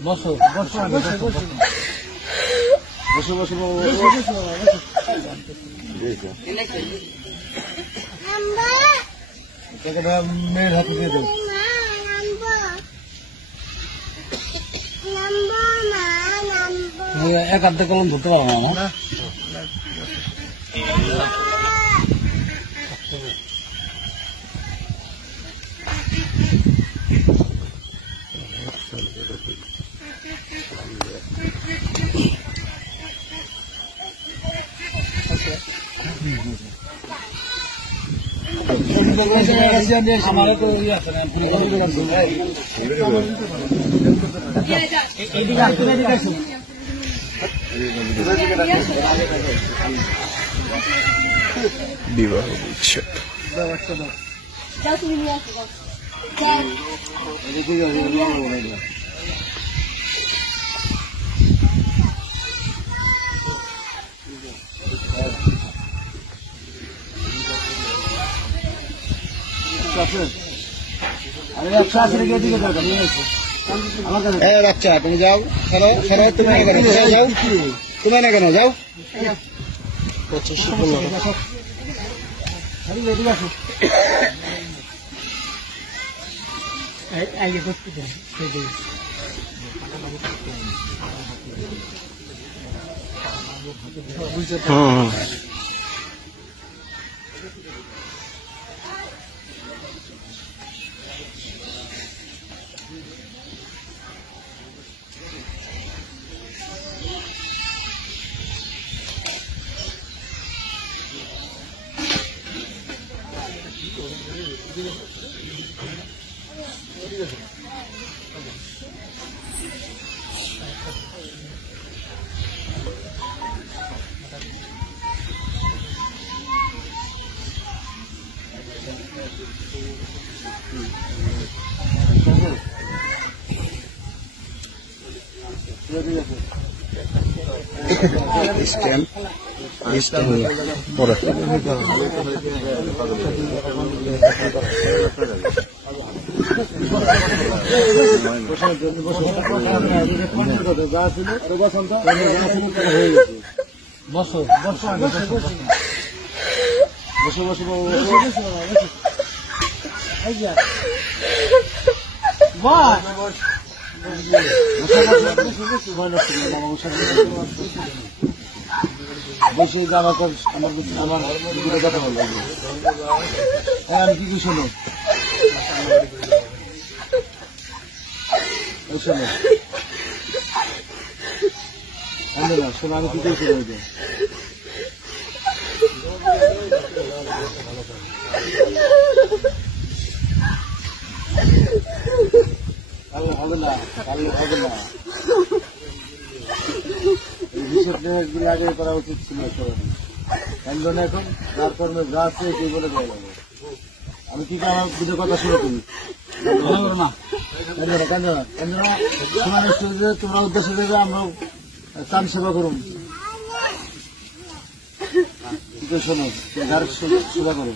বসো বসো বসো বসো মেয়ের হাতে দিয়ে দেন। এক হাতে কলম ধরতে পারবো না। हमारे तो বিবাহ বিচ্ছেদ বাচ্চা তুমি যাও খেলো খেলো তুমি না কেন যাও তুমি না কেন যাও বসো বসো বসো বসো বেশি আমার কথা বলবো আমি কি কি শোনো শোনো শোনো আমি কি করে বলবো হবে না হবে না আগে করা উচিত ছিল কেন এখন যার কারণে যা আছে সেই বলে দেওয়া যাবে আমি কি আমার দুটো কথা শুনে তুমি না তোমরা উদ্দেশ্য দেবে আমরা ত্রাণ সেবা করুন শোনো যার সেবা করো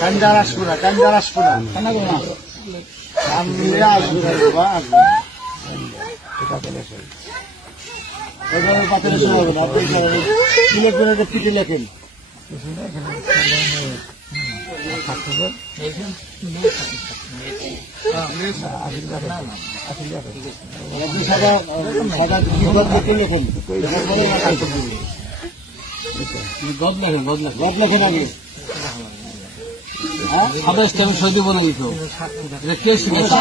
কান্দার আসবো না কান্দার আসবো না পাথরে হবে না আপনি পিঠে লেখেন গদ লেখেন আগে সৌদি বলে দিত কে শিখেছে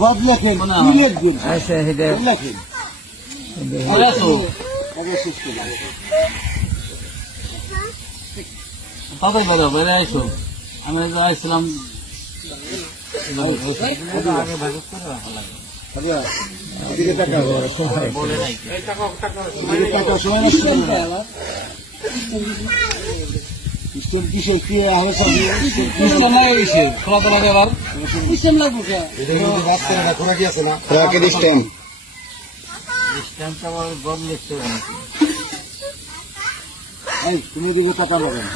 গদ লেখেন তাদের বেরো বেড়ে আইসো। আমি আইছিলাম এদিকে তাকাও। বলে নাই এদিকে তাকাও, সময় নষ্ট করো না। স্টেম কিসের কি হবে সব? সিস্টেম লাগে গেছে খোলা এবার সিস্টেম লাগবে কে? এটা কিন্তু বাস করে না, খোরা কি আছে না? স্ট্যাম্পটা আবার বদলেছে। এই, তুমি এদিকে তাকানো কেন?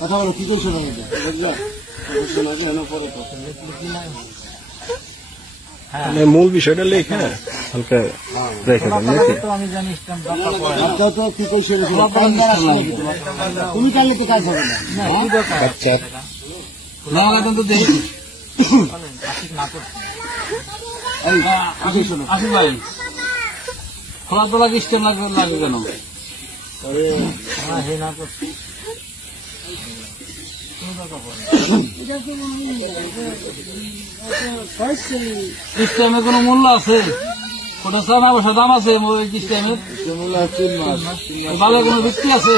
কথা বলো, কি করছো না এটা? বুঝলা? শোনা যায় না পরে তো। মানে মূল বিষয়টা লেখা হালকা রেখে দেন নাকি? তো আমি জানি স্ট্যাম্পটা পড়ে না। আপনার তো কি করছো রে? কান্দার আসছে নাকি তোমার? তুমি কানলে তো কাজ হবে না। না, কি দরকার? আচ্ছা না লাগেন তো দেখি। এই, কি করছো না? আসি ভাই খোলা তোলা স্ট্যাম্প লাগে কেন? আরে, হে না করছি স্ট্যাম্পের কোনো মূল্য আছে? ওটা চানা বসা দাম আছে স্ট্যাম্পের? মূল্য 3 মাস। ভালো কোনো ভিত্তি আছে?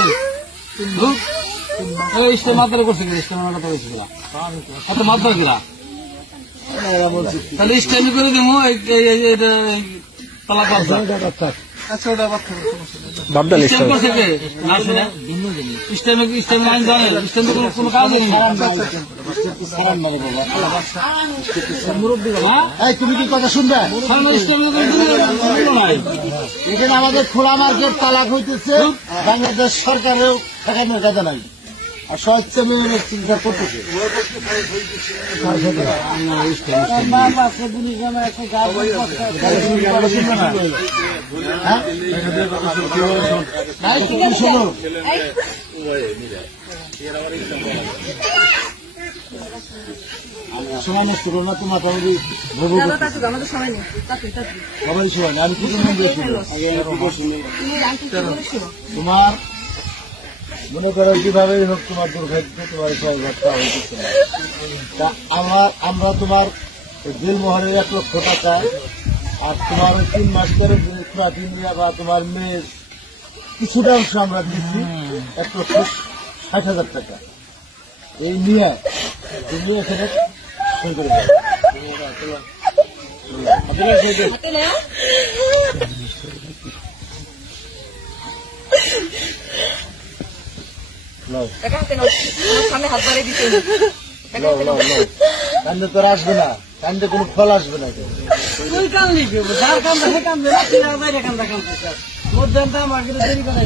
স্ট্যাম্প মাত্রা করছে কিনা? স্ট্যাম্প মাত্রা করছে কিনা? এত মাত্রা কিনা? এরা বলছে কি? তাহলে স্ট্যাম্প করে দেবো এটা তালা পাল্টা বাবদা লিস্ট স্ট্যাম্প করছে কে? না শুনে স্ট্যাম্প আইন জানে স্ট্যাম্প কোনো কাজ নেই। সারান মারে বাবা। মুরব্বী হ্যাঁ এই, তুমি কি কথা শুনবে? স্ট্যাম্প নাই। এখানে আমাদের খোলা মার্কেট তালাক হইতেছে, বাংলাদেশ সরকারেও ঠেকানোর কথা নাই, আর স্বচ্ছ মেয়ে চিন্তা করতেছে। হ্যাঁ? নাই, তুমি শোনো। সময় নষ্ট করো না, তোমার family ভোগ করতেছে। আমাদের সময় নেই। সবারই সময় নেই। আমি কি করলাম দেখছি। তোমার মনে করো কিভাবেই হোক তোমার দুর্ভাগ্য, তোমার ঘরটা হইতেছে না। তা আমরা তোমার জেল মোহরের 1 লক্ষ টাকা আর তোমার 3 মাস করে নিয়ে বা তোমার মেয়ের কিছুটা অংশ আমরা দিচ্ছি 1,60,000 টাকা। এই নিয়ে তুমি এখানে সই করে দাও। সামনে হাত বাড়িয়ে দিতে কান্দে তোর আসবে না, কান্দে কোনো ফল আসবে না। তুই কানলি যার কান্দা সে কান্দে না, তুই আর বাইরে কান্দা কান্দা মধ্যে আমার কিন্তু দেরি করে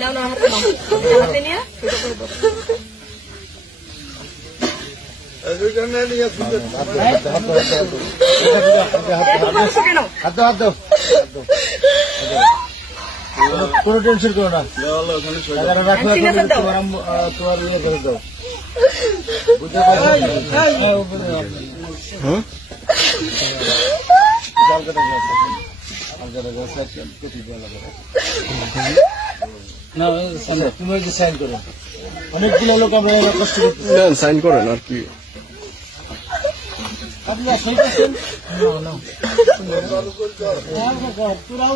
নাও না হাতে নাও হাতে নিয়ে ছোট করে দাও। কোনো টেনশন করো না, রাখো তোমার ইয়ে করে দাও। বুঝতে পারছি তুমি সাইন করো। অনেকগুলো লোক আমরা কষ্ট করতে সাইন করেন আর কি। তোরাও